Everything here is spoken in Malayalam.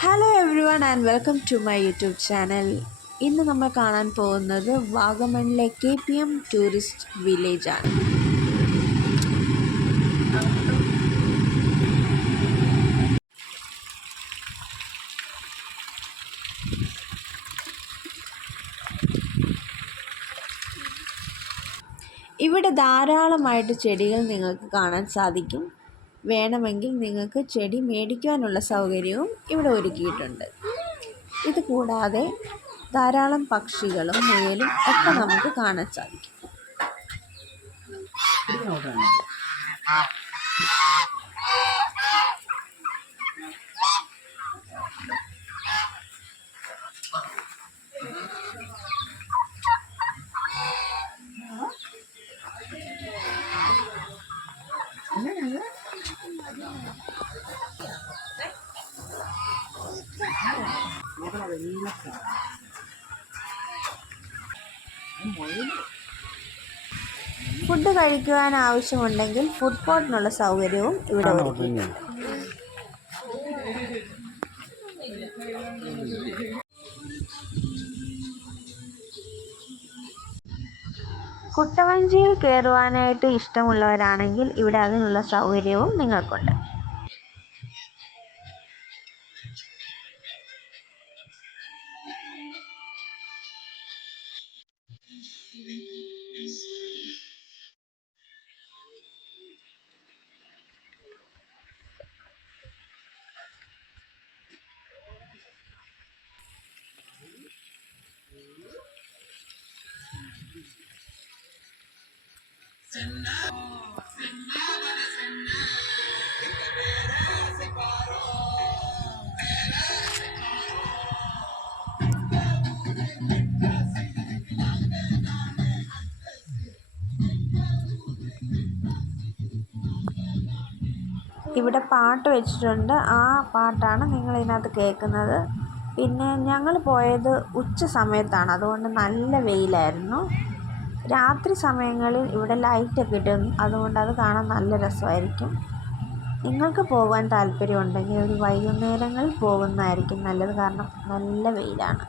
Hello everyone and welcome to my YouTube channel. ഇന്ന് നമ്മൾ കാണാൻ പോകുന്നത് വാഗമണിലെ KPM ടൂറിസ്റ്റ് വില്ലേജാണ്. ഇവിടെ ധാരാളമായിട്ട് ചെടികൾ നിങ്ങൾക്ക് കാണാൻ സാധിക്കും. വേണമെങ്കിൽ നിങ്ങൾക്ക് ചെടി മേടിക്കുവാനുള്ള സൗകര്യവും ഇവിടെ ഒരുക്കിയിട്ടുണ്ട്. ഇത് കൂടാതെ ധാരാളം പക്ഷികളും മുയലും ഒക്കെ നമുക്ക് കാണാൻ സാധിക്കും. ഫുഡ് കഴിക്കുവാൻ ആവശ്യമുണ്ടെങ്കിൽ ഫുഡ് കോർട്ടിനുള്ള സൗകര്യവും ഇവിടെ ഒരുക്കിയിട്ടുണ്ട്. കുട്ടവഞ്ചിയിൽ കയറുവാനായിട്ട് ഇഷ്ടമുള്ളവരാണെങ്കിൽ ഇവിടെ അതിനുള്ള സൗകര്യവും നിങ്ങൾക്കുണ്ട്. ഇവിടെ പാട്ട് വെച്ചിട്ടുണ്ട്. ആ പാട്ടാണ് നിങ്ങൾ ഇതിനകത്ത് കേൾക്കുന്നത്. പിന്നെ ഞങ്ങൾ പോയത് ഉച്ച സമയത്താണ്, അതുകൊണ്ട് നല്ല വെയിലായിരുന്നു. രാത്രി സമയങ്ങളിൽ ഇവിടെ ലൈറ്റൊക്കെ ഇടും, അതുകൊണ്ട് അത് കാണാൻ നല്ല രസമായിരിക്കും. നിങ്ങൾക്ക് പോകാൻ താല്പര്യമുണ്ടെങ്കിൽ ഒരു വൈകുന്നേരങ്ങളിൽ പോകുന്നതായിരിക്കും നല്ലത്, കാരണം നല്ല വെയിലാണ്.